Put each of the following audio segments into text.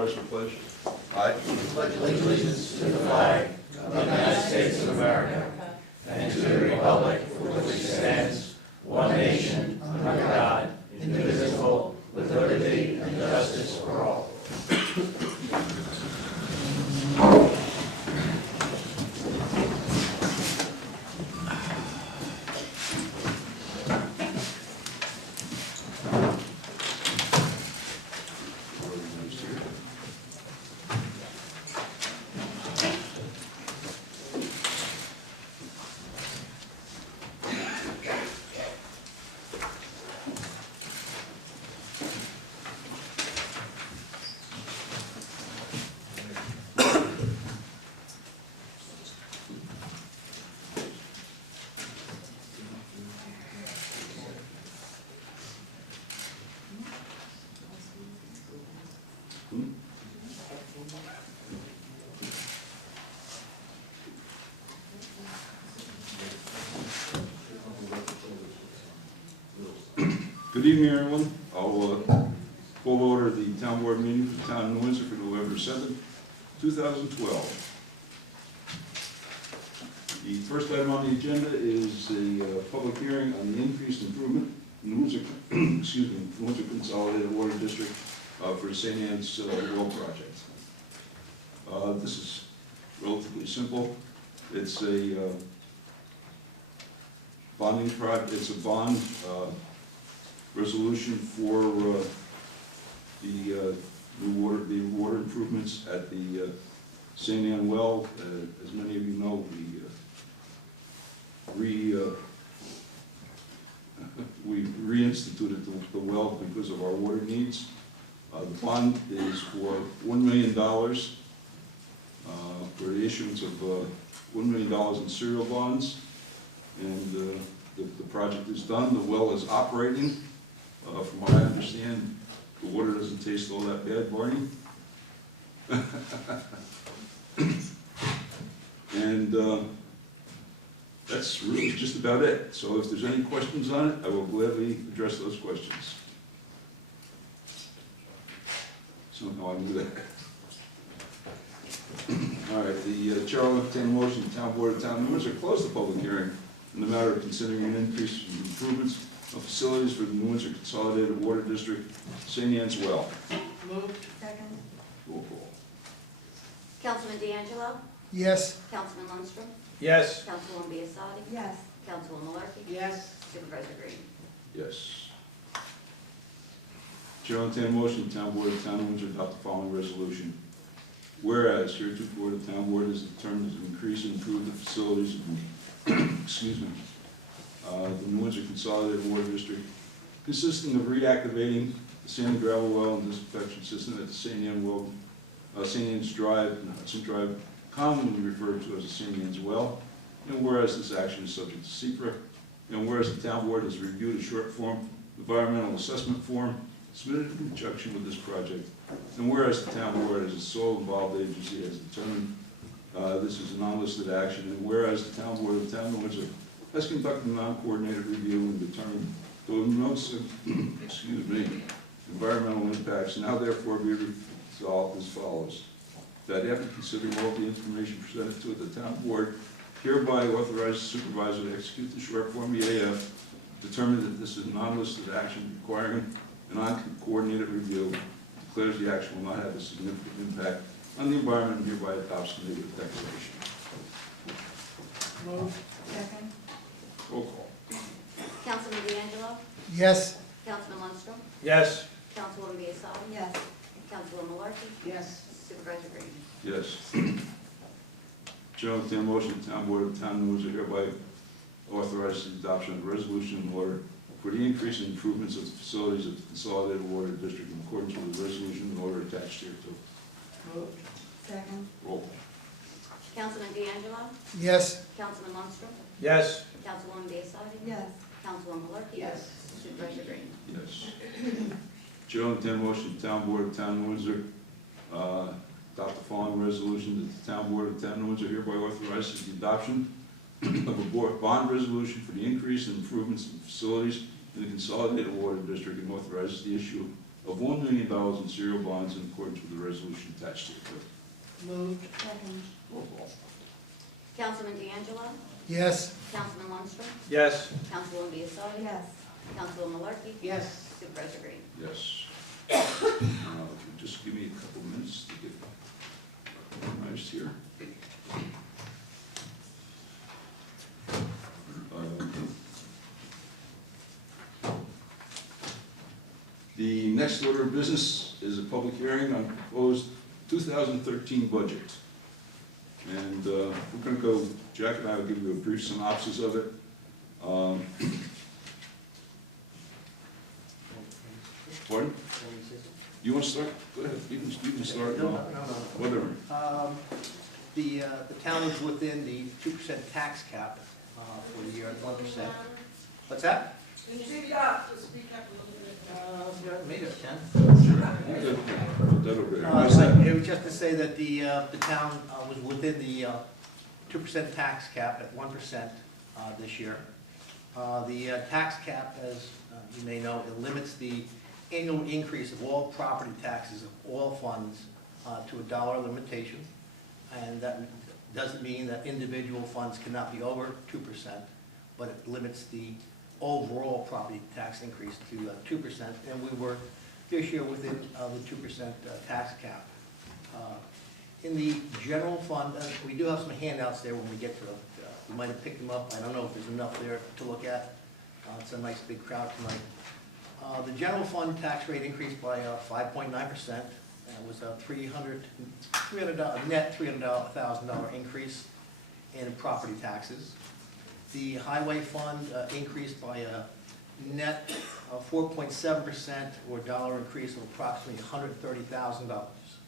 rise for pledge. I pledge allegiance to the flag of the United States of America and to the republic for which it stands, one nation, under God, indivisible, with liberty and justice for all. Good evening, everyone. I'll call to order the town board meeting for the town of New Windsor for November 7th, 2012. The first item on the agenda is a public hearing on the increased improvement in the Windsor, excuse me, the Windsor Consolidated Water District for the St. Anne's Well project. This is relatively simple. It's a bonding project. It's a bond resolution for the water improvements at the St. Anne Well. As many of you know, we reinstituted the well because of our water needs. The bond is for $1 million for the issuance of $1 million in serial bonds, and the project is done. The well is operating. From what I understand, the water doesn't taste all that bad, Barney. And that's really just about it. So if there's any questions on it, I will gladly address those questions. Somehow I knew that. All right, the chair will entertain a motion. The town board of town of Windsor close the public hearing in the matter of considering an increase in improvements of facilities for the New Windsor Consolidated Water District, St. Anne's Well. Moved. Second. Roll call. Councilman D'Angelo? Yes. Councilman Lundstrom? Yes. Councilwoman Biassadi? Yes. Councilwoman Malarkey? Yes. Supervisor Green? Yes. Chair will entertain a motion. The town board of town of Windsor adopt the following resolution. Whereas heretofore the town board has determined to increase and improve the facilities of excuse me, the New Windsor Consolidated Water District, consisting of reactivating the sand and gravel well and disinfection system at the St. Anne Well, St. Anne's Drive and Hudson Drive, commonly referred to as the St. Anne's Well. And whereas this action is subject to secret, and whereas the town board has reviewed a short form environmental assessment form submitted in conjunction with this project, and whereas the town board as a sole involved agency has determined this is a non-listed action, and whereas the town board of town of Windsor has conducted a non-coordinated review and determined to no excuse me, environmental impacts, now therefore be resolved as follows. That after considering all the information presented to it, the town board hereby authorizes the supervisor to execute the short form EAF, determine that this is a non-listed action requiring a non-coordinated review, declares the action will not have a significant impact on the environment, and hereby adopts the negative declaration. Moved. Second. Roll call. Councilman D'Angelo? Yes. Councilman Lundstrom? Yes. Councilwoman Biassadi? Yes. Councilwoman Malarkey? Yes. Supervisor Green? Yes. Chair will entertain a motion. The town board of the town of New Windsor hereby authorizes the adoption of a resolution in order for the increase in improvements of the facilities of the Consolidated Water District in accordance with the resolution and order attached here to. Moved. Second. Roll call. Councilman D'Angelo? Yes. Councilman Lundstrom? Yes. Councilwoman Biassadi? Yes. Councilwoman Malarkey? Yes. Supervisor Green? Yes. Chair will entertain a motion. The town board of town of Windsor adopt the following resolution that the town board of town of Windsor hereby authorizes the adoption of a bond resolution for the increase in improvements in facilities in the Consolidated Water District and authorizes the issue of $1 million in serial bonds in accordance with the resolution attached to it. Moved. Second. Roll call. Councilman D'Angelo? Yes. Councilman Lundstrom? Yes. Councilwoman Biassiatti? Yes. Councilwoman Malarkey? Yes. Supervisor Green? Yes. If you just give me a couple minutes to get organized here. The next order of business is a public hearing on proposed 2013 budget. And we're going to go, Jack and I will give you a brief synopsis of it. Pardon? You want to start? Go ahead, you can start. No. Whatever. The town is within the 2% tax cap for the year at 1%. What's that? Can you speak up, just speak up a little bit? Maybe I can. Sure. You can put that over there. How's It that? was just to say that the town was within the 2% tax cap at 1% this year. The tax cap, as you may know, it limits the annual increase of all property taxes of all funds to a dollar limitation. And that doesn't mean that individual funds cannot be over 2%, but it limits the overall property tax increase to 2%. And we were this year within the 2% tax cap. In the general fund, we do have some handouts there when we get to them. You might have picked them up. I don't know if there's enough there to look at. It's a nice big crowd tonight. The general fund tax rate increased by 5.9%. It was a net $300,000 increase in property taxes. The highway fund increased by a net 4.7%, or a dollar increase of approximately $130,000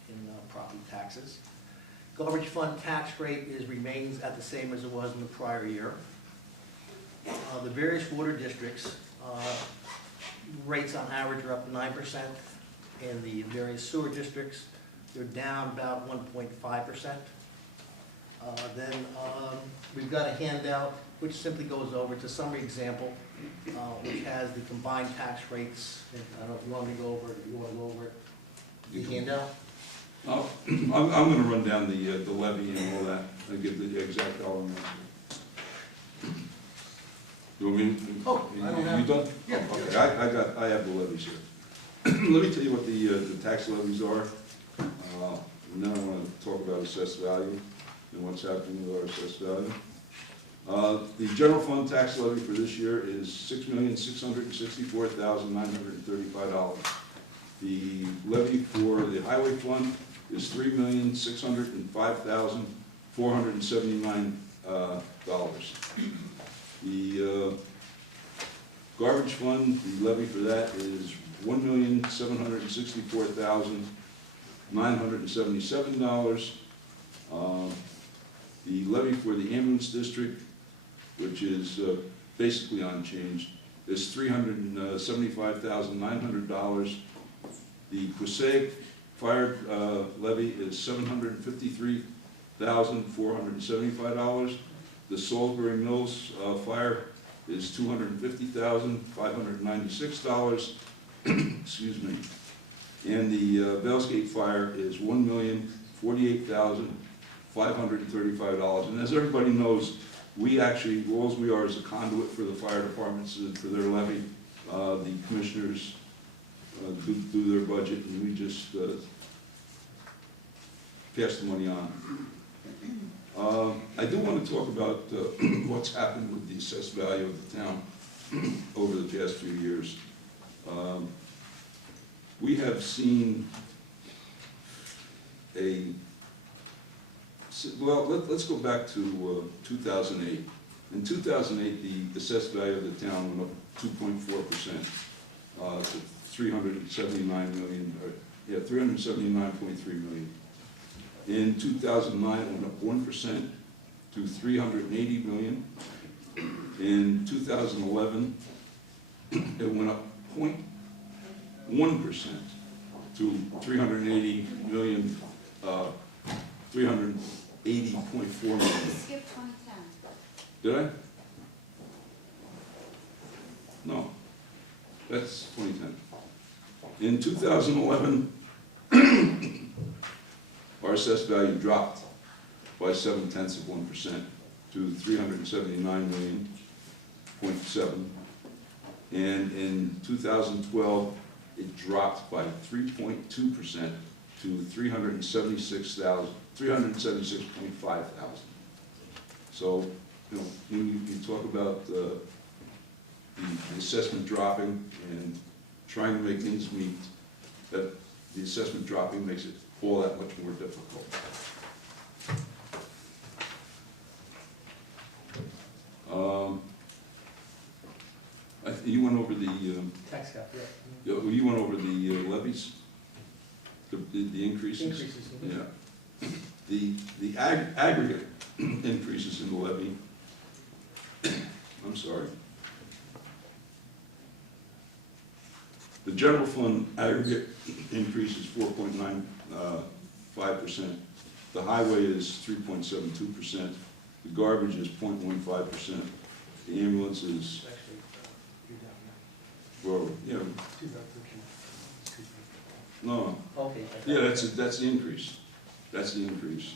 in property taxes. Garbage fund tax rate remains at the same as it was in the prior year. The various water districts rates on average are up 9%. In the various sewer districts, they're down about 1.5%. Then we've got a handout which simply goes over, it's a summary example, which has the combined tax rates. I don't know if you want me to go over it, if you want to go over it. The handout? I'm going to run down the levy and all that, and give the exact dollar amount. You want me? Oh, I don't have. You done? Yeah. Okay, I have the levies here. Let me tell you what the tax levies are. And then I want to talk about assessed value and what's happening with our assessed value. The general fund tax levy for this year is $6,664,935. The levy for the highway fund is $3,605,479. The garbage fund, the levy for that is $1,764,977. The levy for the ambulance district, which is basically unchanged, is $375,900. The Passaic fire levy is $753,475. The Salisbury Mills fire is $250,596. Excuse me. And the Bellsgate fire is $1,048,535. And as everybody knows, we actually, all we are is a conduit for the fire departments for their levy. The commissioners do their budget, and we just pass the money on. I do want to talk about what's happened with the assessed value of the town over the past few years. We have seen let's go back to 2008. In 2008, the assessed value of the town went up 2.4% to 379 million, $379.3 million. In 2009, it went up 1% to 380 million. In 2011, it went up 0.1% to 380 million, 380.4 million. Skip 2010. Did I? No, that's 2010. In 2011, our assessed value dropped by 0.7% to 379.7 million. And in 2012, it dropped by 3.2% to 376.5 thousand. So, you know, when you talk about the assessment dropping and trying to make things meet, that the assessment dropping makes it all that much more difficult. You went over the, Tax cap, yeah. you went over the levies, the increases? Increases. Yeah. The aggregate increases in the levy, I'm sorry. The general fund aggregate increase is 4.95%. The highway is 3.72%. The garbage is 0.15%. The ambulance is, Actually, you're down well, you know, now. 2013. no, Okay. yeah, that's the increase. That's the increase.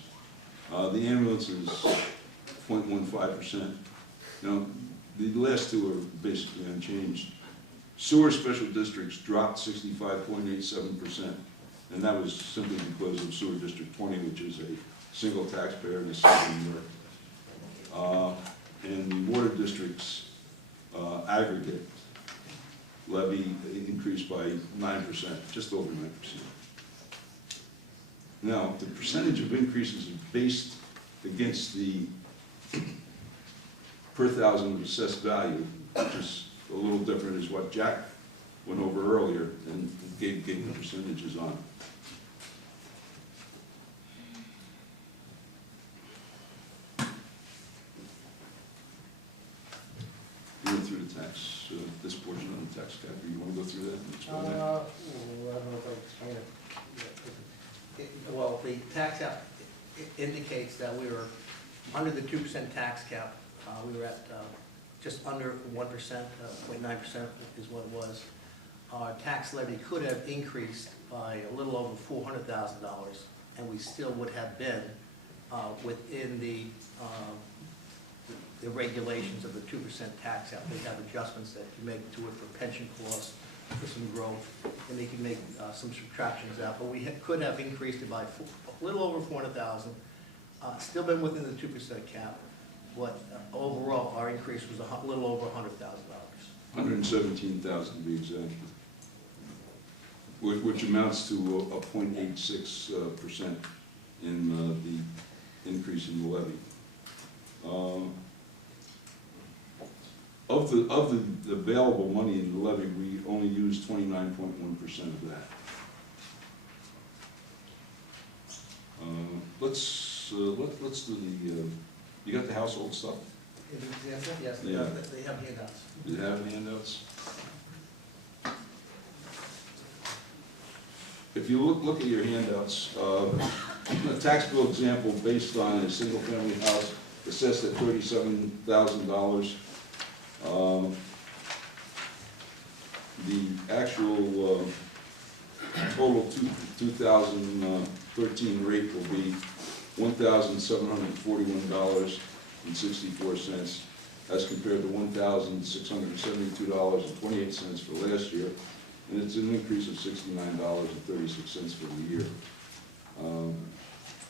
The ambulance is 0.15%. Now, the last two are basically unchanged. Sewer special districts dropped 65.87%, and that was simply because of Sewer District 20, which is a single taxpayer in the city of New York. And the water districts aggregate levy increased by 9%, just over 9%. Now, the percentage of increases is based against the per thousand of assessed value, which is a little different, is what Jack went over earlier and gave the percentages on. You went through the tax, this portion on the tax cap, or you want to go through that and explain that? I don't know if I can explain it. Well, the tax cap indicates that we were under the 2% tax cap. We were at just under 1%, 0.9% is what it was. Our tax levy could have increased by a little over $400,000, and we still would have been within the regulations of the 2% tax cap. They have adjustments that you make to it for pension costs, for some growth, and they can make some subtractions out. But we could have increased it by a little over 400,000, still been within the 2% cap. But overall, our increase was a little over $100,000. 117,000 to be exact, which amounts to a 0.86% in the increase in the levy. Of the available money in the levy, we only used 29.1% of that. Let's do the. You got the household stuff? In the example, yes, Yeah. they have handouts. Do you have handouts? If you look at your handouts, a tax bill example based on a single-family house assessed at $37,000. The actual total 2013 rate will be $1,741.64 as compared to $1,672.28 for last year, and it's an increase of $69.36 for the year.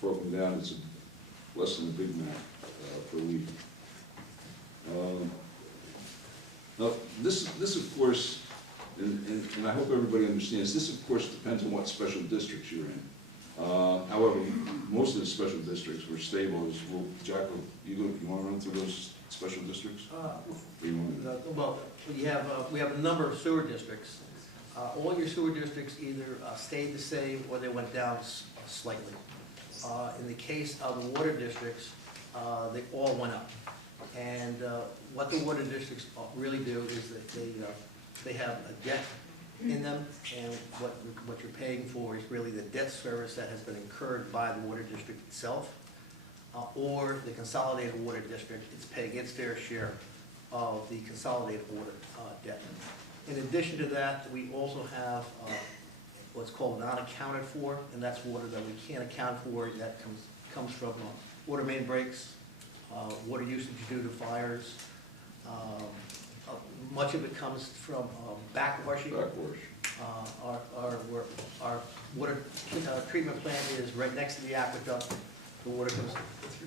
Broken down, it's less than a Big Mac per week. Now, this of course, and I hope everybody understands, this of course depends on what special districts you're in. However, most of the special districts were stable. Well, Jack, you want to run through those special districts? Well, we have a number of sewer districts. All your sewer districts either stayed the same or they went down slightly. In the case of the water districts, they all went up. And what the water districts really do is that they have a debt in them, and what you're paying for is really the debt service that has been incurred by the water district itself, or the consolidated water district. It's paying its fair share of the consolidated water debt. In addition to that, we also have what's called non-accounted for, and that's water that we can't account for, that comes from water main breaks, water usage due to fires. Much of it comes from backwashing. Backwash. Our water treatment plant is right next to the aqueduct. The water comes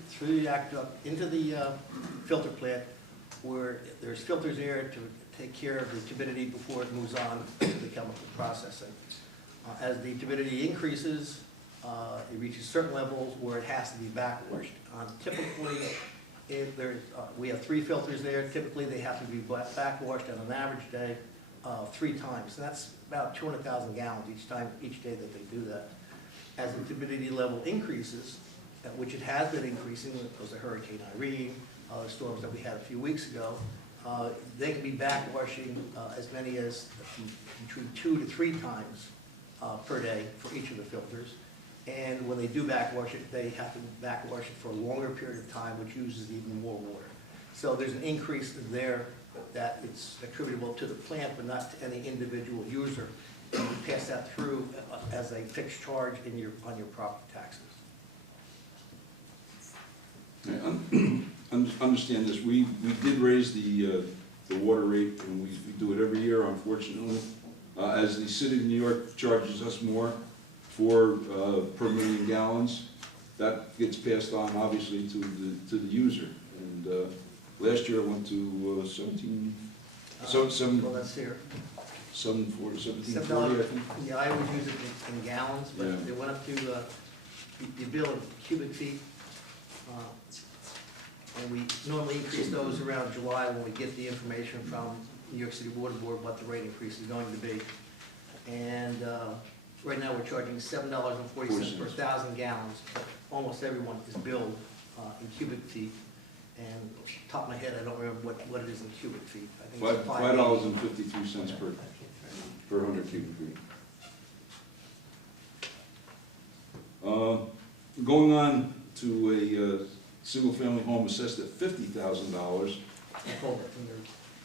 through the aqueduct into the filter plant, where there's filters there to take care of the turbidity before it moves on to the chemical processing. As the turbidity increases, it reaches certain levels where it has to be backwashed. Typically, if there's, we have 3 filters there. Typically, they have to be backwashed on an average day 3 times. And that's about 200,000 gallons each day that they do that. As the turbidity level increases, which it has been increasing, because of Hurricane Irene, the storms that we had a few weeks ago, they can be backwashing as many as between 2 to 3 times per day for each of the filters. And when they do backwash it, they have to backwash it for a longer period of time, which uses even more water. So there's an increase there that it's attributable to the plant, but not to any individual user. And you pass that through as a fixed charge on your property taxes. Understand this, we did raise the water rate, and we do it every year, unfortunately. As the city of New York charges us more for per million gallons, that gets passed on obviously to the user. And last year it went to 17, Well, that's here. 1740, I think. Yeah, I always use it in gallons, but Yeah. they went up to the bill in cubic feet. And we normally increase those around July when we get the information from New York City Water Board what the rate increase is going to be. And right now we're charging $7.40 per 1,000 gallons. Almost everyone is billed in cubic feet. And off the top of my head, I don't remember what it is in cubic feet. I think it's $5.53 per 100 cubic feet. Going on to a single-family home assessed at $50,000. I pulled it from your.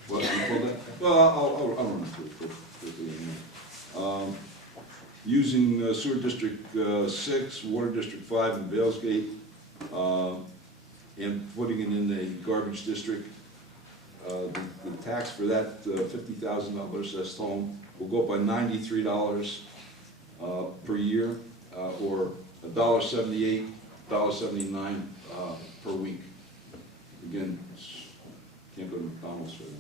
What, you pulled that? Well, I'll run through it quickly. Using Sewer District 6, Water District 5, and Valesgate, and putting it in the garbage district, the tax for that $50,000 assessed home will go up by $93 per year, or $1.78, $1.79 per week. Again, can't go to McDonald's for that.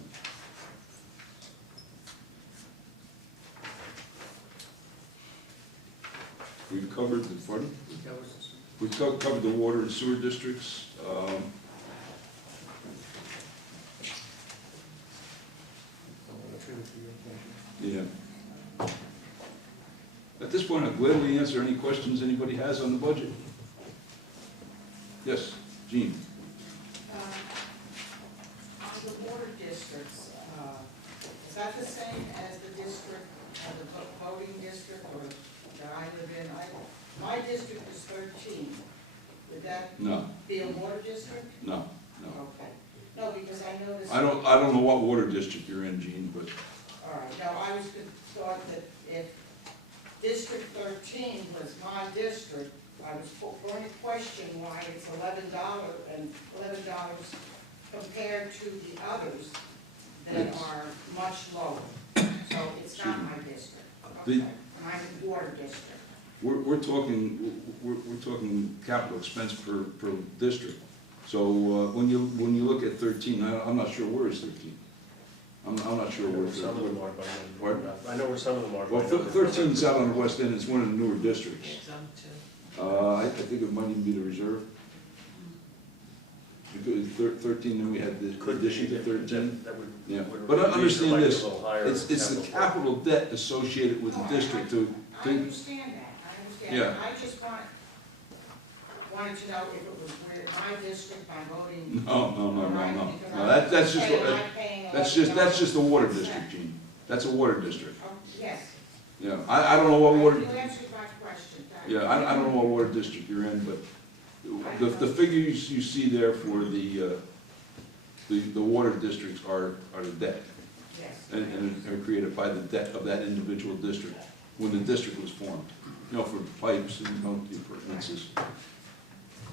We've covered the funding. We've covered the water and sewer districts. Yeah. At this point, I'll gladly answer any questions anybody has on the budget. Yes, Jean. On the water districts, is that the same as the district, the voting district, or that I live in? My district is 13. Would that No, be a water district? no. Okay. No, because I noticed. I don't know what water district you're in, Jean, but All right, no, I was thought that if District 13 was my district, I was going to question why it's $11 and $11 compared to the others that are much lower. So it's not my district. Okay, my water district. we're talking capital expense per district. So when you look at 13, I'm not sure where is 13. I'm not sure where. Some of them are, but Pardon? I know where some of them are. Well, 13's out on the west end. It's one of the newer districts. Some too. I think it might even be the reserve. Because 13, then we had the addition to 13. That would. Yeah, would but lead understand to like a this, little higher it's the capital debt associated with the district I understand that, I understand. Yeah. I just wanted to know if it was where my district, my voting. No, that's just the water district, Gene. That's a water district. Oh, yes. Yeah, I don't know what water, You answered my question, thank you. yeah, I don't know what water district you're in, but the figures you see there for the water districts are the debt. Yes. And are created by the debt of that individual district. when the district was formed, you know, for pipes and, you know, the appurtenances.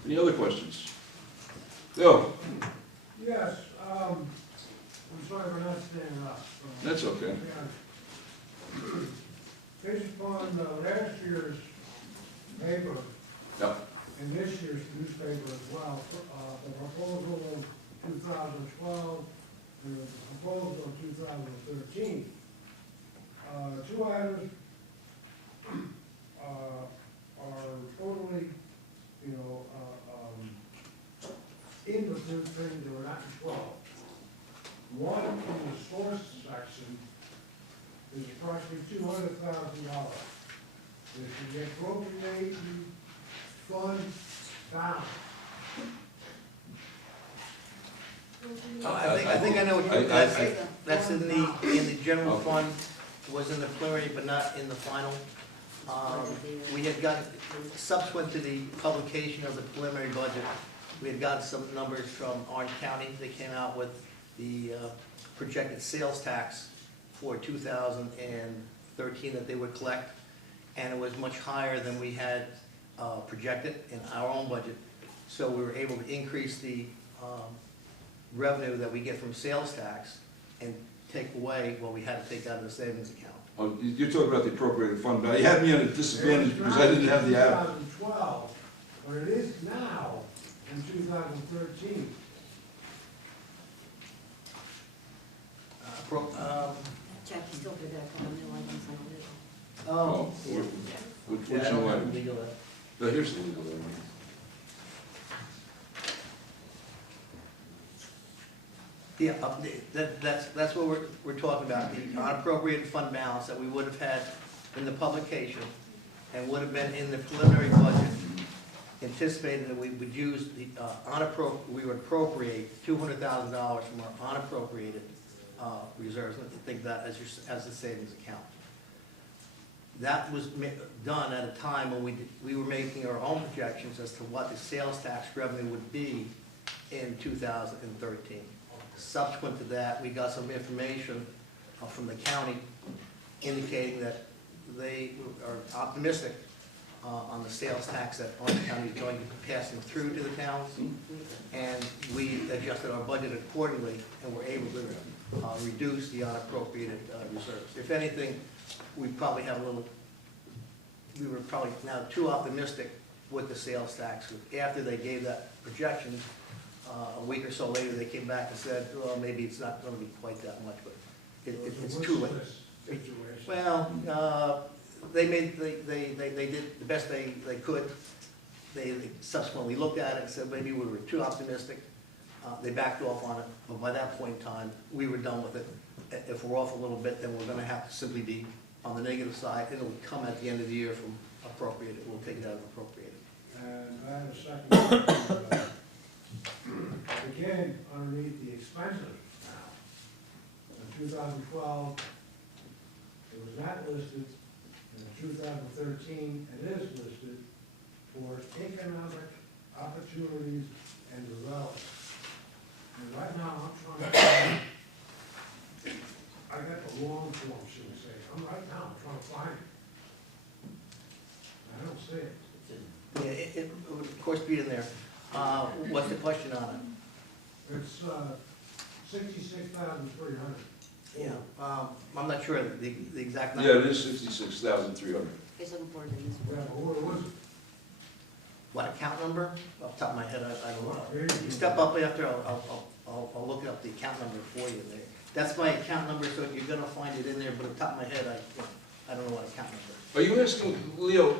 Any other questions? Bill? Yes, I'm sorry for not standing up. That's okay. Based upon last year's paper Yep. and this year's newspaper as well, the proposal of 2012 and the proposal of 2013, two items are totally, you know, in the thing, they were not in 12. One in the source section is approximately $200,000. This is the appropriation fund balance. Oh, I think I know what you're, that's in the general Okay. fund, was in the preliminary, but not in the final. We had got, subsequent to the publication of the preliminary budget, we had gotten some numbers from Orange County. They came out with the projected sales tax for 2013 that they would collect, and it was much higher than we had projected in our own budget. So we were able to increase the revenue that we get from sales tax and take away what we had to take out of the savings account. Oh, you're talking about the appropriated fund, but you had me at a disadvantage because I didn't have the app. 2012, but it is now in 2013. Jackie still did that, kind of new items on the legal. Oh, yeah. Which Yeah, I don't new have item? the legal, No, here's the legal item. Yeah, that's what we're talking about, the unappropriated fund balance that we would have had in the publication and would have been in the preliminary budget, anticipated that we would use the we would appropriate $200,000 from our unappropriated reserves, and think that as the savings account. That was done at a time when we were making our own projections as to what the sales tax revenue would be in 2013. Subsequent to that, we got some information from the county indicating that they are optimistic on the sales tax that Orange County is going to be passing through to the towns. And we adjusted our budget accordingly and were able to reduce the unappropriated reserves. If anything, we probably have we were probably now too optimistic with the sales tax. After they gave that projection, a week or so later, they came back and said, well, maybe it's not going to be quite that much, but it's too late. Situation. Well, they did the best they could. They subsequently looked at it and said, maybe we were too optimistic. They backed off on it, but by that point in time, we were done with it. If we're off a little bit, then we're going to have to simply be on the negative side. It'll come at the end of the year from appropriated. We'll take it out of appropriated. And I have a second question. Again, underneath the expenses now, in 2012, it was not listed, in 2013, it is listed for economic opportunities and development. And right now, I'm trying to find, I got the long form, should we say, I'm trying to find it. I don't see it. Yeah, it would of course be in there. What's the question on it? It's 66,300. Yeah, I'm not sure the exact Yeah, number. it is 66,300. He's looking forward to this. Yeah, but what was it? What account number? Off the top of my head, I don't know. Here You step up after, I'll look up the account number for you there. That's my account number, so you're gonna find it in there, but off the top of my head, I don't know what account number. Are you asking, Leo,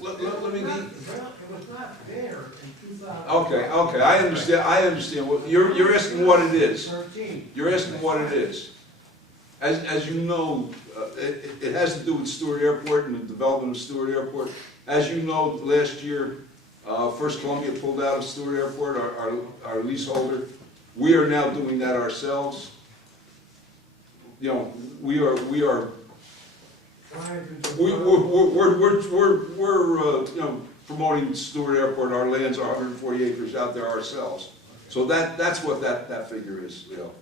let me, It was not there in 2000. okay, I understand, what, you're asking what it is. 13. You're asking what it is. As you know, it has to do with Stewart Airport and the development of Stewart Airport. As you know, last year, First Columbia pulled out of Stewart Airport, our leaseholder. We are now doing that ourselves. You know, we're you know, promoting Stewart Airport. Our land's 140 acres out there ourselves. So that's what that figure is, Leo.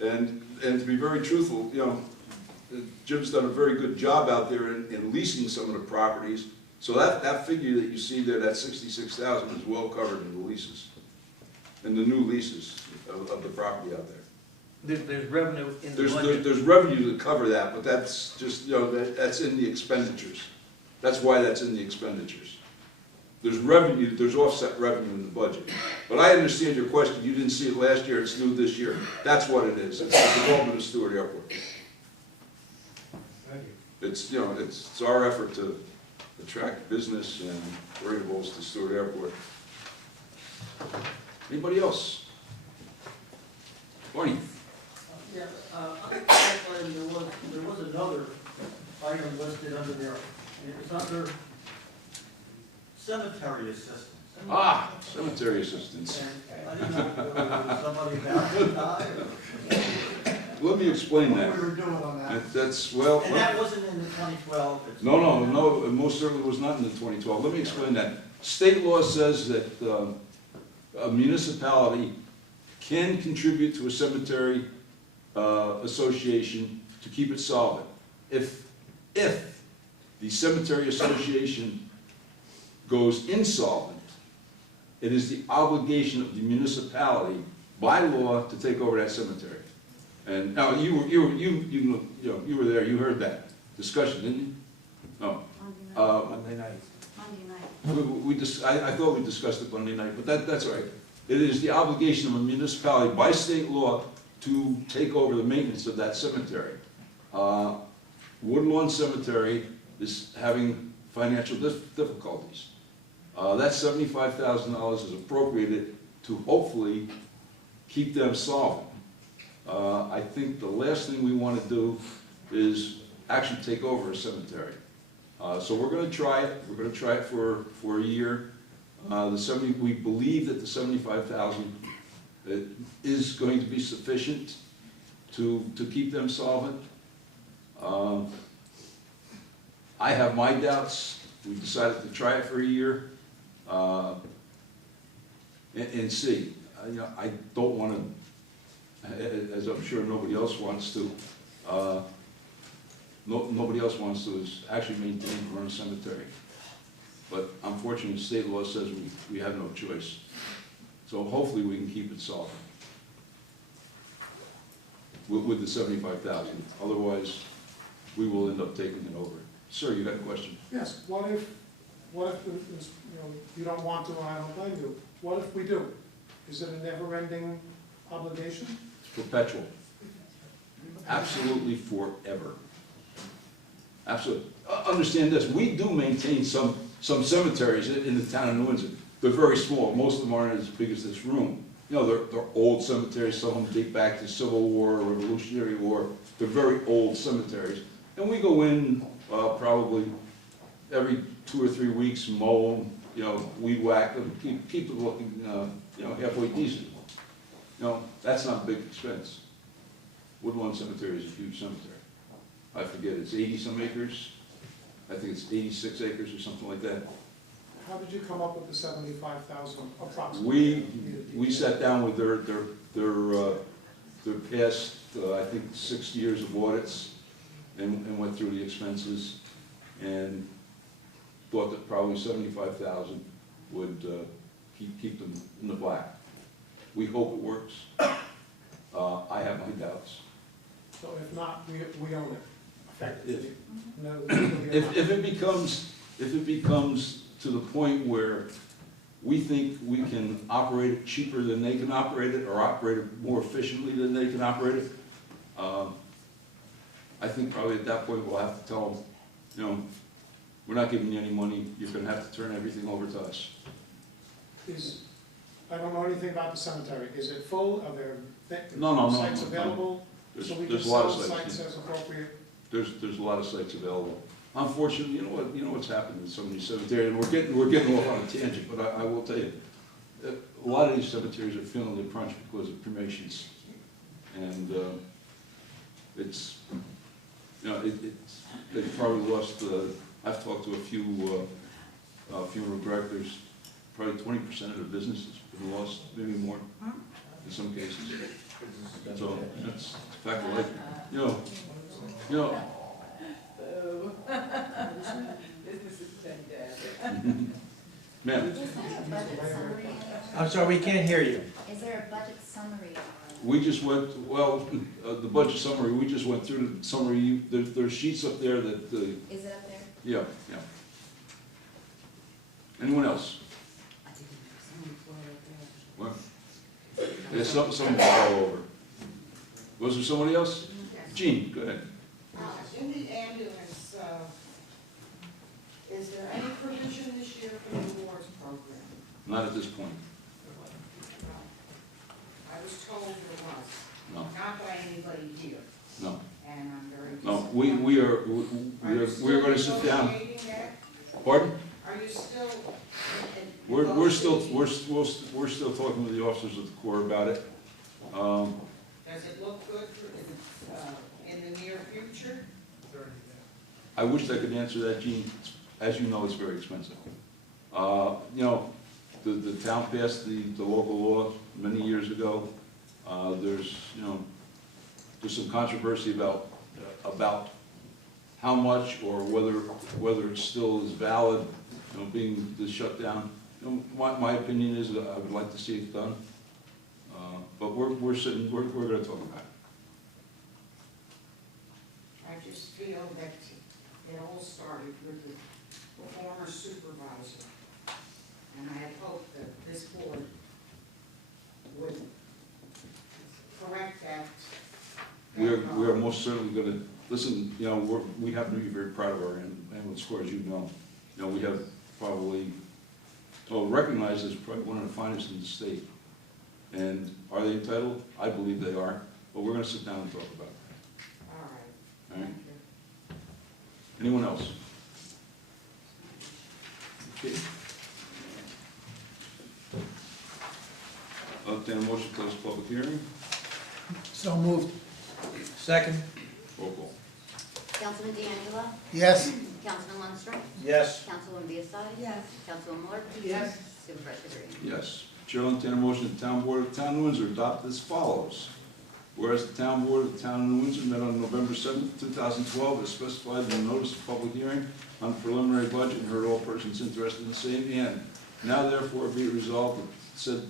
Okay. And to be very truthful, you know, Jim's done a very good job out there in leasing some of the properties. So that figure that you see there, that 66,000 is well covered in the leases, in the new leases of the property out there. There's revenue in the budget. There's revenue to cover that, but that's just, you know, that's in the expenditures. That's why that's in the expenditures. There's revenue, there's offset revenue in the budget. But I understand your question, you didn't see it last year, it's new this year. That's what it is, it's the development of Stewart Airport. Thank you. It's, you know, it's our effort to attract business and variables to Stewart Airport. Anybody else? Barney? Yeah, there was another item listed under there, and it was under cemetery assistance. Ah, cemetery assistance. And I didn't know whether there was somebody about to die or Let me explain what that. we were doing on that. That's, well. And that wasn't in the 2012. it's- No, it most certainly was not in the 2012. Let me explain that. State law says that a municipality can contribute to a cemetery association to keep it solvent. If the cemetery association goes insolvent, it is the obligation of the municipality by law to take over that cemetery. And now you were there, you heard that discussion, didn't you? No. Monday night. Monday night. I thought we discussed it Monday night, but that's all right. It is the obligation of a municipality by state law to take over the maintenance of that cemetery. Woodlawn Cemetery is having financial difficulties. That $75,000 is appropriated to hopefully keep them solvent. I think the last thing we want to do is actually take over a cemetery. So we're going to try it. We're going to try it for a year. We believe that the $75,000 is going to be sufficient to keep them solvent. I have my doubts. We decided to try it for a year and see. I don't want to, as I'm sure nobody else wants to. Nobody else wants to is actually maintain and run a cemetery. But unfortunately, state law says we have no choice. So hopefully we can keep it solvent with the $75,000. Otherwise, we will end up taking it over. Sir, you got a question? Yes, what if you don't want to, or I don't blame you, what if we do? Is it a never-ending obligation? It's perpetual. Absolutely forever. Absolutely. Understand this, we do maintain some cemeteries in the town of New Windsor. They're very small, most of them aren't as big as this room. You know, they're old cemeteries, some of them date back to Civil War, Revolutionary War. They're very old cemeteries. And we go in probably every 2 or 3 weeks, mow them, weed whack them, keep them looking, halfway decent. That's not a big expense. Woodlawn Cemetery is a huge cemetery. I forget, it's 80-some acres. I think it's 86 acres or something like that. How did you come up with the 75,000 approximately? We sat down with their past, I think, 6 years of audits and went through the expenses and thought that probably 75,000 would keep them in the black. We hope it works. I have my doubts. So if not, we own it, effectively. If- No, If it becomes to the point where we think we can operate it cheaper than they can operate it, or operate it more efficiently than they can operate it, I think probably at that point we'll have to tell them, we're not giving you any money, you're gonna have to turn everything over to us. I don't know anything about the cemetery. Is it full? Are there No. sites available? So we There's can a lot sell of sites. sites as appropriate? There's a lot of sites available. Unfortunately, you know what's happened in some of these cemeteries, and we're getting off on a tangent, but I will tell you, a lot of these cemeteries are feeling the crunch because of cremations. And it's, they've probably lost, I've talked to a few funeral directors, probably 20% of their business has been lost, maybe more in some cases. So that's a fact of life. You know, Business is dead. ma'am, I'm sorry, we can't hear you. Is there a budget summary? we just went, well, the budget summary, we just went through the summary. There's sheets up there that, Is it up there? yeah, yeah. Anyone else? I think there's someone right there. What? There's something all over. Was there somebody else? Yes. Gene, go ahead. In the ambulance, is there any provision this year for the awards program? Not at this point, I was told there was, no, not by anybody here, no. and I'm very No, disappointed. we're gonna sit down. Negotiating that? Pardon? Are you still? We're still talking with the officers of the Corps about it. Does it look good in the near future? I wish I could answer that, Gene. As you know, it's very expensive. You know, the town passed the local law many years ago. There's, you know, there's some controversy about how much or whether it still is valid, you know, being the shutdown. You know, my opinion is that I would like to see it done. But we're gonna talk about it. I just feel that it all started with the former supervisor. And I had hoped that this board would correct that. We are most certainly gonna, listen, you know, we happen to be very proud of our ambulance corps, as you know. You know, we have probably, recognized as probably one of the finest in the state. And are they entitled? I believe they are, but we're gonna sit down and talk about it. All right. All right? Thank you. Anyone else? Okay. I'll entertain a motion to close the public hearing. So moved. Second? Roll call. Councilman D'Angelo? Yes. Councilman Lundstrom? Yes. Councilwoman Biassiatti? Yes. Councilwoman Martin? Yes. Supervisor Green? Yes. Chair will entertain a motion the Town Board of the Town of Windsor adopt as follows. Whereas the Town Board of the Town of Windsor met on November 7th, 2012, as specified in the notice of public hearing on the preliminary budget and heard all persons interested in the same, and now therefore be it resolved that said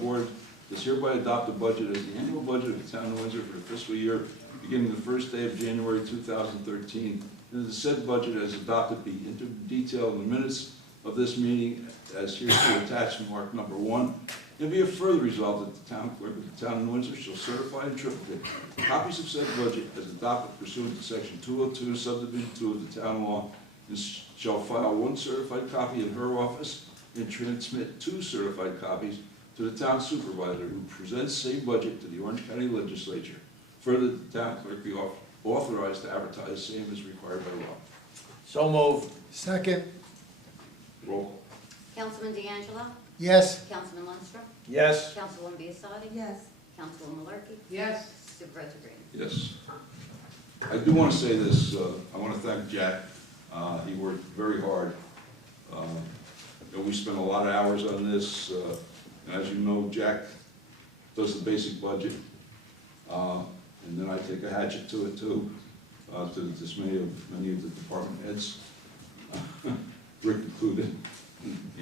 board does hereby adopt the budget as the annual budget of the Town of Windsor for the fiscal year beginning the first day of January 2013, and the said budget as adopted be entered detail in the minutes of this meeting as hereto attached marked number 1, and be it further resolved that the town clerk of the Town of Windsor shall certify and triplicate copies of said budget as adopted pursuant to section 202, subdivision 2 of the town law, and shall file 1 certified copy in her office and transmit 2 certified copies to the town supervisor who presents same budget to the Orange County Legislature. Further, the town clerk be authorized to advertise same as required by law. So moved. Second. Roll call. Councilman D'Angelo? Yes. Councilman Lundstrom? Yes. Councilwoman Biassiatti? Yes. Councilwoman Malarkey? Yes. Supervisor Green? Yes. I do want to say this, I want to thank Jack. He worked very hard. You know, we spent a lot of hours on this. And as you know, Jack does the basic budget. And then I take a hatchet to it too, to the dismay of many of the department heads, Rick included,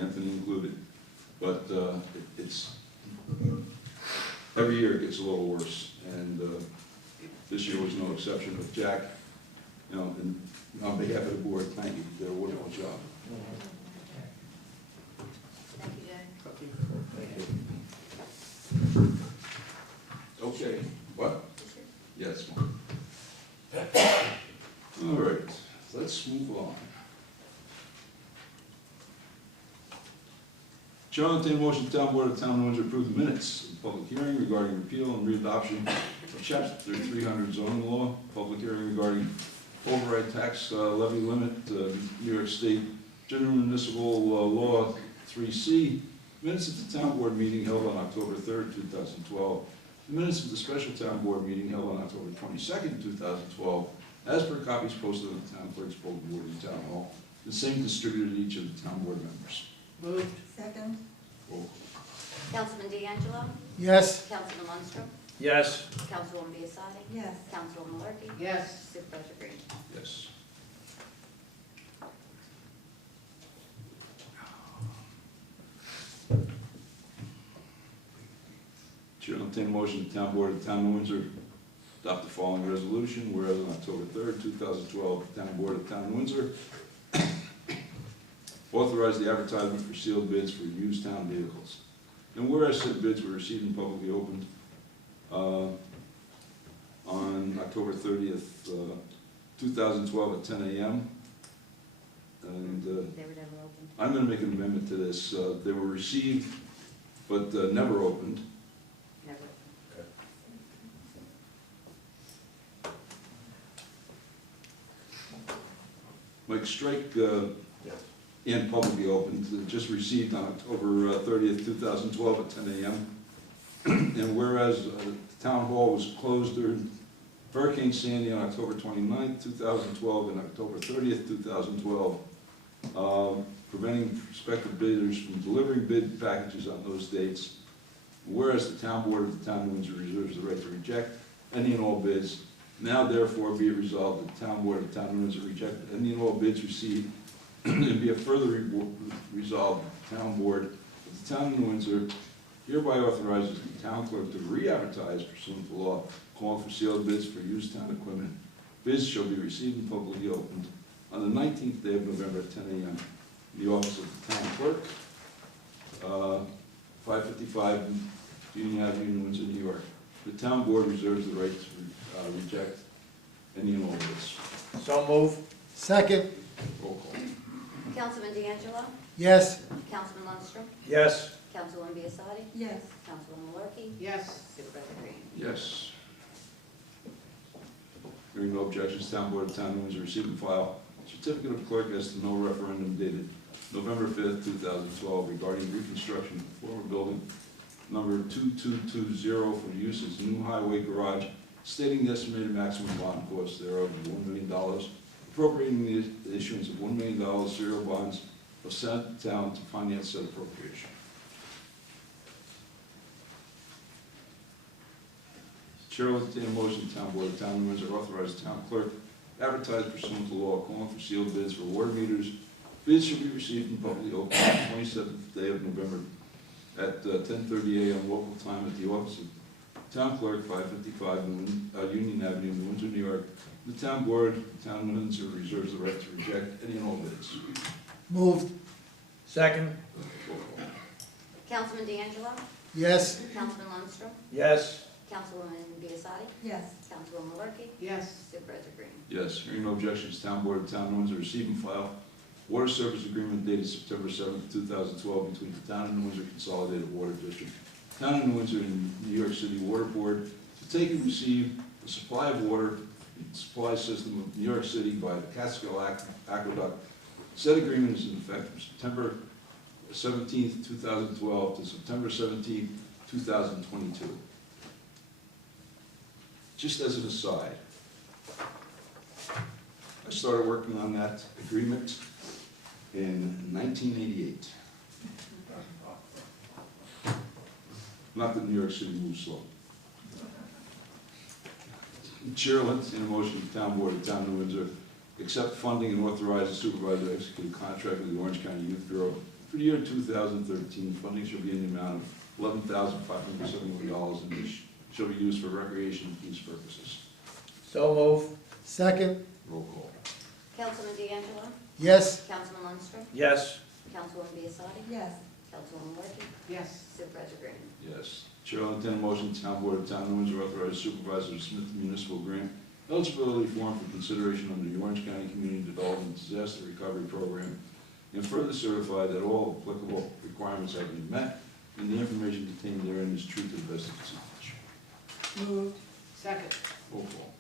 Anthony included. But it's, every year it gets a little worse. And this year was no exception. But Jack, you know, and on behalf of the board, thank you. You did a wonderful job. Thank you, Jay. Okay, what? Yes, ma'am. All right, let's move on. Chair will entertain a motion, the Town Board of the Town of Windsor approve the minutes of the public hearing regarding repeal and readoption of chapter 300 zoning law, public hearing regarding override tax levy limit, New York State General Municipal Law 3C, minutes of the Town Board meeting held on October 3rd, 2012, the minutes of the special Town Board meeting held on October 22nd, 2012, as per copies posted on the Town Clerk's bulletin board in Town Hall, the same distributed to each of the Town Board members. Moved. Second. Roll call. Councilman D'Angelo? Yes. Councilman Lundstrom? Yes. Councilwoman Biassadi? Yes. Councilwoman Malarkey? Yes. Supervisor Green? Yes. Chair will entertain a motion the town board of the town of Windsor adopt the following resolution, whereas on October 3rd, 2012, the town board of the town of Windsor authorized the advertisement for sealed bids for used town vehicles. And whereas said bids were received and publicly opened on October 30th, 2012 at 10 a.m. And They were never opened. I'm going to make an amendment to this. They were received, but never opened. Never. Mike, strike and publicly opened, just received on October 30th, 2012 at 10 a.m. And whereas the town hall was closed during Hurricane Sandy on October 29th, 2012 and October 30th, 2012, preventing prospective bidders from delivering bid packages on those dates. Whereas the town board of the town of Windsor reserves the right to reject any and all bids, now therefore be it resolved that the town board of the town of Windsor reject any and all bids received, and be it further resolved that the town board of the town of Windsor hereby authorizes the town clerk to re-advertise pursuant to law, calling for sealed bids for used town equipment. Bids shall be received and publicly opened on the 19th day of November at 10 a.m. in the office of the town clerk, 555 Union Avenue, Windsor, New York. The town board reserves the right to reject any and all bids. So move. Second. Roll call. Councilman D'Angelo? Yes. Councilman Lundstrom? Yes. Councilwoman Biassadi? Yes. Councilwoman Malarkey? Yes. Supervisor Green? Yes. Hearing no objections, town board of the town of Windsor receive and file certificate of clerk as to no referendum dated November 5th, 2012 regarding reconstruction of the former building number 2220 for use as new highway garage, stating the estimated maximum bond cost thereof of $1 million, appropriating the issuance of $1 million serial bonds of said town to finance said appropriation. Chair will entertain a motion, the town board of the town of Windsor authorize the town clerk advertise pursuant to law, calling for sealed bids for water meters. Bids should be received and publicly opened on the 27th day of November at 10:30 a.m. local time at the office of town clerk, 555 Union Avenue, Windsor, New York. The town board, the town of Windsor reserves the right to reject any and all bids. Moved. Second. Roll call. Councilman D'Angelo? Yes. Councilman Lundstrom? Yes. Councilwoman Biassadi? Yes. Councilwoman Malarkey? Yes. Supervisor Green? Yes, hearing no objections, town board of the town of Windsor receive and file water service agreement dated September 7th, 2012 between the town of New Windsor Consolidated Water District, town of New Windsor and New York City Water Board to take and receive the supply of water in the supply system of New York City by the Catskill Aqueduct. Said agreement is in effect from September 17th, 2012 to September 17th, 2022. Just as an aside, I started working on that agreement in 1988. Not that New York City moves slow. Chair will entertain a motion of the town board of the town of New Windsor accept funding and authorize the supervisor to execute a contract with the Orange County Youth Bureau for the year 2013. Funding shall be in the amount of $11,571 and this shall be used for recreation and peace purposes. So move. Second. Roll call. Councilman D'Angelo? Yes. Councilman Lundstrom? Yes. Councilwoman Biassadi? Yes. Councilwoman Malarkey? Yes. Supervisor Green? Yes. Chair will entertain a motion, the town board of town of Windsor authorize supervisor to submit the municipal grant eligibility form for consideration under the Orange County Community Development Disaster Recovery Program, and further certify that all applicable requirements have been met, and the information contained therein is true to the best of its knowledge. Moved. Second. Roll call.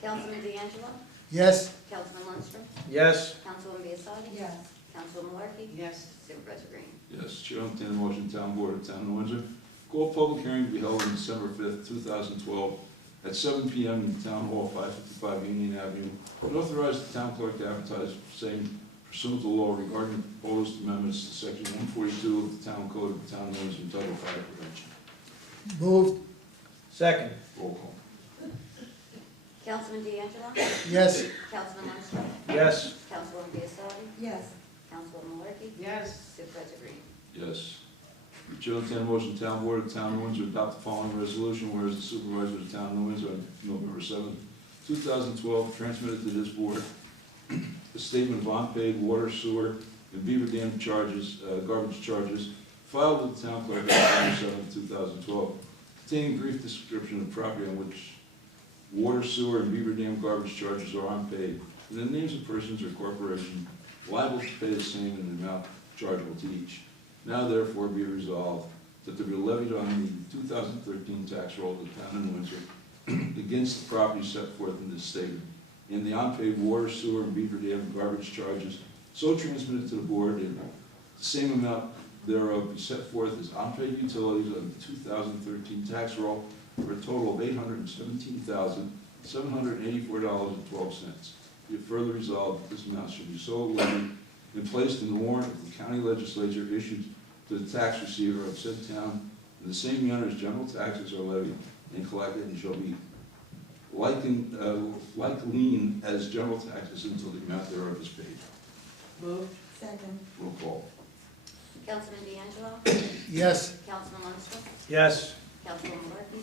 Councilman D'Angelo? Yes. Councilman Lundstrom? Yes. Councilwoman Biassadi? Yes. Councilwoman Malarkey? Yes. Supervisor Green? Yes. Chair will entertain a motion, town board of town of Windsor call public hearing to be held on December 5th, 2012 at 7 p.m. in Town Hall, 555 Union Avenue, and authorize the town clerk to advertise same pursuant to law regarding proposed amendments to section 142 of the town code of the town of Windsor entitled Fire Prevention. Moved. Second. Roll call. Councilman D'Angelo? Yes. Councilman Lundstrom? Yes. Councilwoman Biassadi? Yes. Councilwoman Markey? Yes. Supervisor Green? Yes. Chair will entertain a motion, Town Board of the Town of Windsor adopt the following resolution, whereas the supervisor of the Town of Windsor on November 7, 2012, transmitted to this board a statement of unpaid water, sewer, and beaver dam charges, garbage charges, filed with the town clerk on November 7, 2012, containing brief description of property on which water, sewer, and beaver dam garbage charges are unpaid, and the names of persons or corporations liable to pay the same in the amount chargeable to each. Now therefore be resolved that there be levied on the 2013 tax roll of the town of Windsor against the property set forth in this statement, and the unpaid water, sewer, and beaver dam garbage charges so transmitted to the board in the same amount thereof be set forth as unpaid utilities on the 2013 tax roll for a total of $817,784.12. Be it further resolved that this amount should be so levied and placed in the warrant of the county legislature issued to the tax receiver of said town in the same manner as general taxes are levied and collected, and shall be like lien as general taxes until the amount thereof is paid. Moved. Second. Roll call. Councilman D'Angelo? Yes. Councilman Lundstrom? Yes. Councilwoman Markey?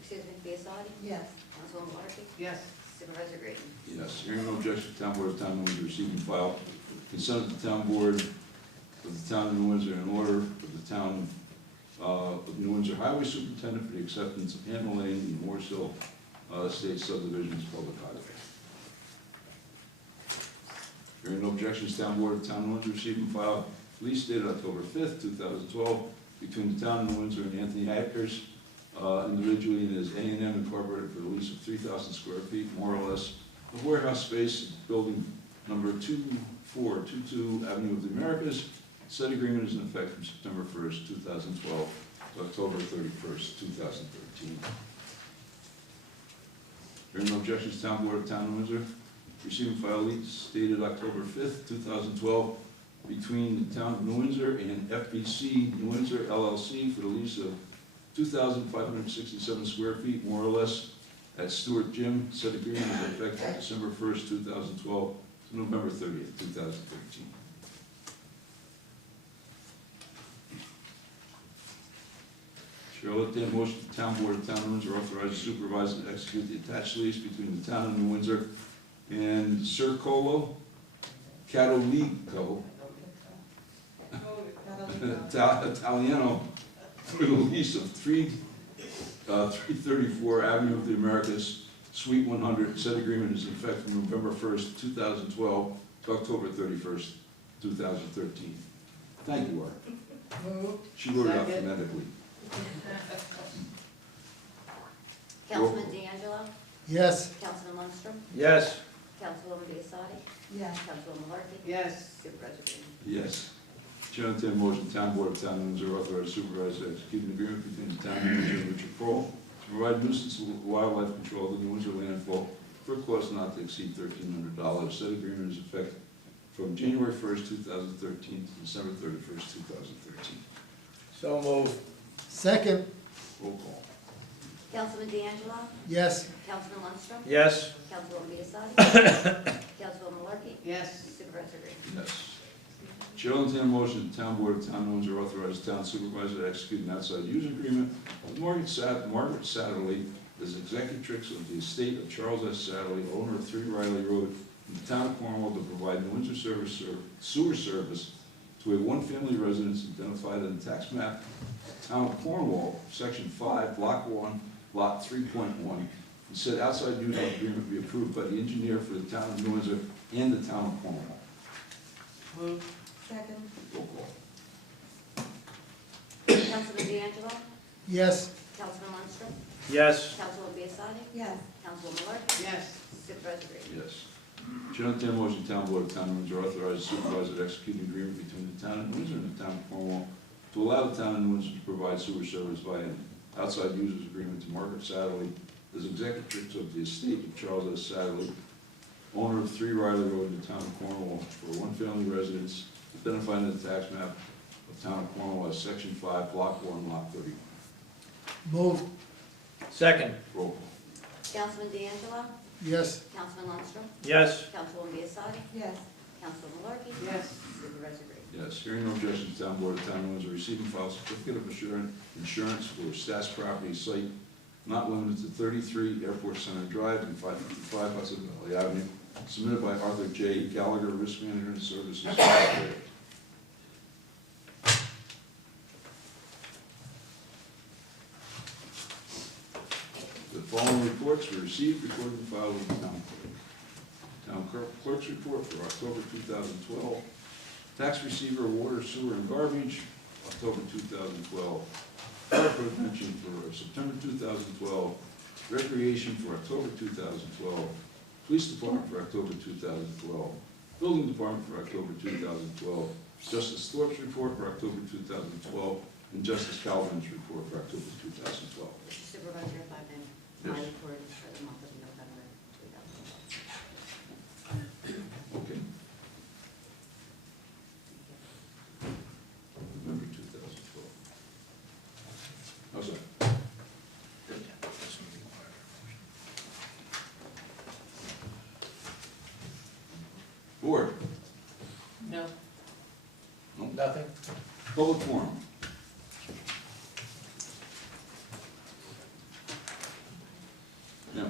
Excuse me, Biassadi? Yes. Councilwoman Markey? Yes. Supervisor Green? Yes, hearing no objection, the Town Board of Town of Windsor receive and file consent of the Town Board of the Town of New Windsor in order for the Town of New Windsor Highway Superintendent for the acceptance of Hamel Lane in Morris Hill State Subdivision's public highway. Hearing no objections, Town Board of the Town of Windsor receive and file lease dated October 5th, 2012, between the Town of New Windsor and Anthony Hackers, individually and as A&M Incorporated for the lease of 3,000 square feet, more or less, of warehouse space, building number 2422 Avenue of the Americas. Said agreement is in effect from September 1st, 2012 to October 31st, 2013. Hearing no objections, Town Board of Town of Windsor receive and file lease dated October 5th, 2012, between the Town of New Windsor and FBC New Windsor LLC for the lease of 2,567 square feet, more or less, at Stewart Gym. Said agreement is in effect from December 1st, 2012 to November 30th, 2013. Chair will entertain a motion the Town Board of Town of Windsor authorize the supervisor to execute the attached lease between the Town of New Windsor and Circolo Catolico Italiano for the lease of 334 Avenue of the Americas, Suite 100. Said agreement is in effect from November 1st, 2012 to October 31st, 2013. Thank you, Art. Moved. She wrote it out Second. phonetically. Councilman D'Angelo? Yes. Councilman Lundstrom? Yes. Councilwoman Biassadi? Yes. Councilwoman Markey? Yes. Supervisor Green? Yes. Chair will entertain a motion, Town Board of Town of Windsor authorize supervisor to execute an agreement between the Town of New Windsor and Richard Kroll to provide nuisance wildlife control of the New Windsor landfill for a cost not to exceed $1,300. Said agreement is effective from January 1st, 2013 to December 31st, 2013. So moved. Second. Roll call. Councilman D'Angelo? Yes. Councilman Lundstrom? Yes. Councilwoman Biassadi? Councilwoman Markey? Yes. Supervisor Green? Yes. Chair will entertain a motion, the Town Board of Town of Windsor authorize the Town Supervisor to execute an outside user agreement with Margaret Satterley as executrix of the estate of Charles S. Satterley, owner of 3 Riley Road, in the Town of Cornwall, to provide New Windsor sewer service to a one-family residence identified in the tax map of Town of Cornwall, Section 5, Block 1, Lot 3.1. And said outside user agreement be approved by the engineer for the Town of New Windsor and the Town of Cornwall. Moved. Second. Roll call. Councilman D'Angelo? Yes. Councilman Lundstrom? Yes. Councilwoman Biassadi? Yes. Councilwoman Markey? Yes. Supervisor Green? Yes. Chair will entertain a motion, Town Board of Town of Windsor authorize the supervisor to execute an agreement between the Town of Windsor and the Town of Cornwall to allow the Town of Windsor to provide sewer service via an outside users agreement to Margaret Satterley as executrix of the estate of Charles S. Satterley, owner of 3 Riley Road in the Town of Cornwall, for a one-family residence identified in the tax map of Town of Cornwall as Section 5, Block 1, Lot 31. Move. Second. Roll call. Councilman D'Angelo? Yes. Councilman Lundstrom? Yes. Councilwoman Biassiatti? Yes. Councilman Malarkey? Yes. Supervisor Green? Yes, hearing no objections, town board of town of Windsor receiving file certificate of insurance for Stats Property Site not limited to 33 Airport Center Drive and 555 Hudson Valley Avenue, submitted by Arthur J. Gallagher, Risk Management Services. The following reports were received, recorded, and filed with the town clerk. Town clerk's report for October 2012. Tax receiver, water, sewer, and garbage, October 2012. Fire prevention for September 2012. Recreation for October 2012. Police department for October 2012. Building department for October 2012. Justice Thorpe's report for October 2012. And Justice Calvin's report for October 2012. Mr. Supervisor, if I may, Yes. my report is for the month of November 2012. Okay. November 2012. How's that? Board, No. Nothing. public forum. Yeah.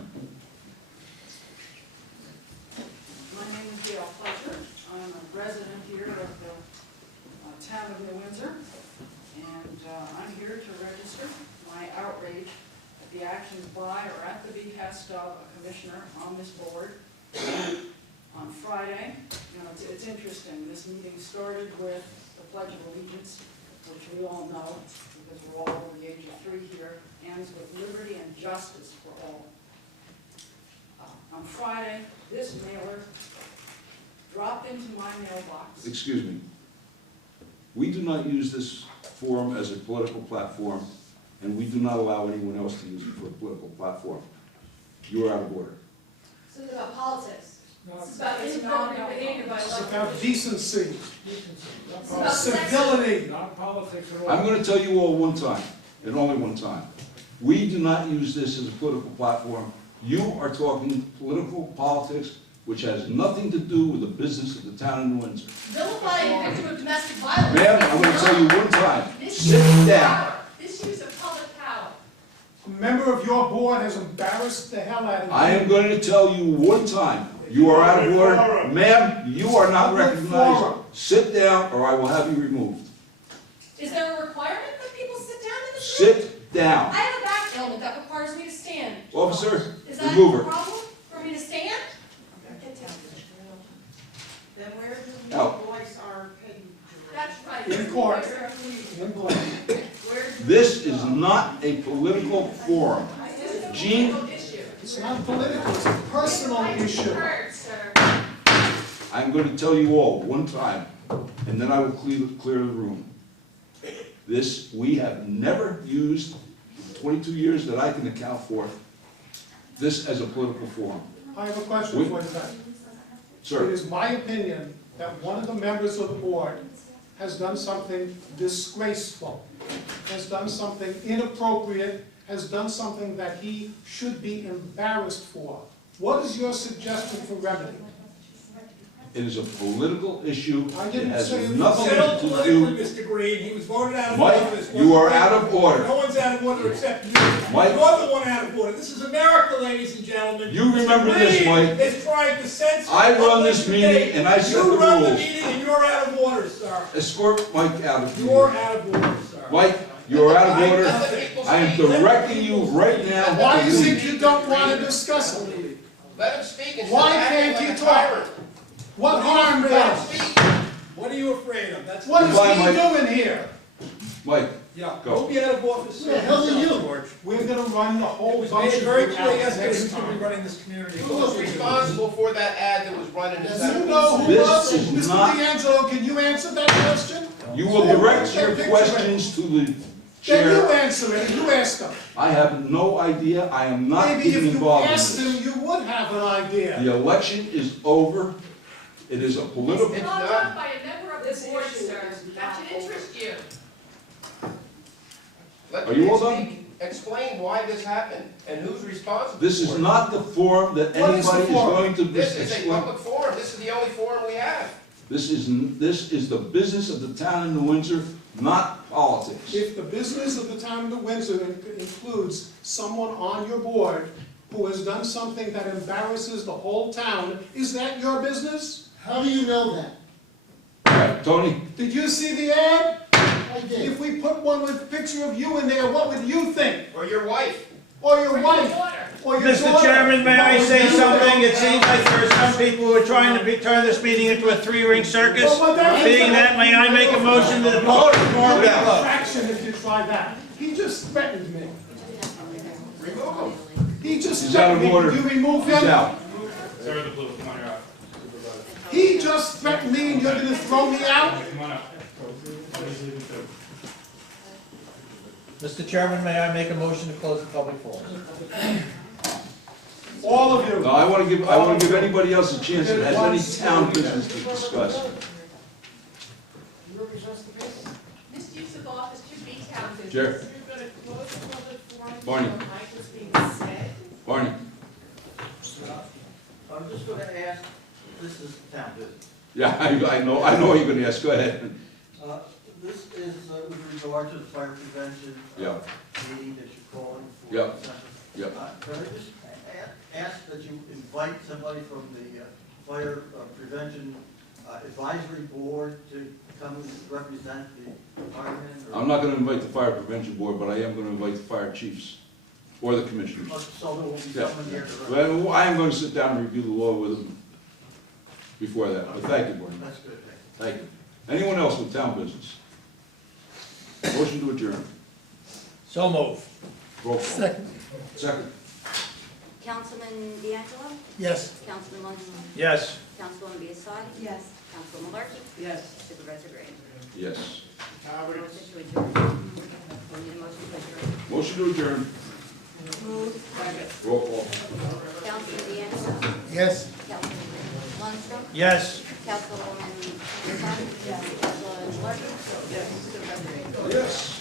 My name is Gail Fletcher. I'm a resident here of the town of New Windsor, and I'm here to register my outrage at the actions by or at the behest of a commissioner on this board. On Friday, you know, it's interesting, this meeting started with the Pledge of Allegiance, which we all know, because we're all over the age of 3 here, ends with liberty and justice for all. On Friday, this mailer dropped into my mailbox. Excuse me. We do not use this forum as a political platform, and we do not allow anyone else to use it for a political platform. You are out of order. This is about politics. No, This is about It's inappropriate not- behavior by It's elected about officials. decency, It's about civility, not politics at all. I'm going to tell you all one time, and only one time. We do not use this as a political platform. You are talking politics, which has nothing to do with the business of the town of New Windsor. Vilifying a victim of domestic violence. Ma'am, I'm going to tell you one time, This sit use of down. power, this use of public power. A member of your board has embarrassed the hell out of you. I am going to tell you one time, you are out of order. Ma'am, you are not Public recognized. forum. Sit down, or I will have you removed. Is there a requirement that people sit down in this room? Sit down. I have a back ailment that requires me to stand. Officer, Is that remove a her. problem for me to stand? Then where do Out. you voice our opinion? That's right. In court. This In court. Where do This is not a political forum. is a Jean? political issue. It's not political, it's a personal issue. Heard, sir. I'm going to tell you all one time, and then I will clear the room. We have never used, in 22 years that I can account for, this as a political forum. I have a question for you, then. It Sir, is my opinion that one of the members of the board has done something disgraceful, has done something inappropriate, has done something that he should be embarrassed for. What is your suggestion for remedy? it is a political issue. I It didn't has say it was nothing Settle to politically, do. Mr. Green, he was voted out of Mike, office. you are out of order. No one's out of order except you. Mike. You're the one out of order. This is America, ladies and gentlemen. You remember this, Mike. Is trying to censor. I run this public meeting debate. and I set the You run the rules. meeting and you're out of order, sir. Escort Mike out of You're here. out of order, sir. Mike, you are out of I order. let the people I am speak. Let the directing you people right speak. now. Why to is leave. it you don't want to discuss it? Let him speak. Why can't you talk? What harm does? What are you afraid of? That's What is Goodbye, he Mike. doing here? Mike, Yeah, Go. go be out of office. Who the hell are you? George. We're gonna run the It whole was bunch made of very you clear out yesterday next who's going to be time. running this community. Who was responsible for that ad that was running this? You know who This was it? is Mr. not- D'Angelo, can you answer that question? you will direct your questions to the Then you chair. answer it, you ask him. I have no idea. I am not Maybe getting if you involved in asked him, this. you would have an idea. The election is over. It is a political. It's brought up by a member of This the board, issue sir. is That not should interest you. Let Are you all the man done? speak. explain why this happened and who's responsible. This is for it. not the forum that What is the anybody is forum? going to This is a explain. public forum. This is the only forum we have. This is the business of the town of New Windsor, not politics. If the business of the town of New Windsor includes someone on your board who has done something that embarrasses the whole town, is that your business? How do you know that? Right, Tony? Did you see the ad? I did. If we put one with a picture of you in there, what would you think? Or your wife. Or your wife? Or your Mr. daughter? Chairman, may I What would say you something? think? It seems like there are some people who are trying to turn this meeting into a three-ring circus. Well, what that- Being that, may I make a motion that the public forum be closed? Fraction if you try that. He just threatened me. Remove him. He just He's out of threatened me. order. Did you remove He's him? out. He just threatened me and you're gonna throw me out? Mr. Chairman, may I make a motion to close the public forum? All of you. No, I want to give anybody else a chance that has any town business to discuss. This use of office should be town business. Sure. You're gonna close the public forum. Barney. Like what's being said. Barney? I'm just gonna ask, this is town business. Yeah, I know what you're gonna ask, go ahead. This is with regard to the fire prevention Yeah. meeting that you're calling for. Yeah. December. Yeah. Can I just ask that you invite somebody from the fire prevention advisory board to come and represent the firemen? or- I'm not gonna invite the fire prevention board, but I am gonna invite the fire chiefs or the commissioners. So there will be Yeah. someone here to represent. Well, I am gonna sit down and review the law with them before that, but thank you, Barney. That's good, thank you. Thank you. Anyone else with town business? Motion to adjourn. So move. Roll call. Second. Councilman D'Angelo? Yes. Councilman Lonnie? Yes. Councilwoman Biassiatti? Yes. Councilman Malarkey? Yes. Supervisor Gray? Yes. Motion to adjourn. We need a motion to adjourn. Motion to adjourn. Roll call. Councilman D'Angelo? Yes. Councilman Lundstrom? Yes. Councilwoman Biassiatti? Yes. Councilman Malarkey? Yes. Supervisor Gray? Yes.